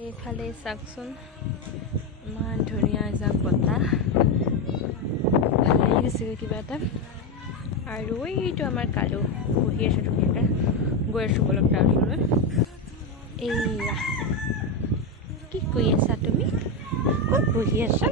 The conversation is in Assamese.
এইফালে চাওকচোন ইমান ধুনীয়া এজাক বতাহ ভাল লাগি গৈছেগৈ কিবা এটা আৰু এইটো আমাৰ কালু বহি আছোঁ ধুনীয়াকৈ গৈ আছোঁ বলক তাৰ ওচৰলৈ এইয়া কি কৰি আছা তুমি ক'ত বহি আছা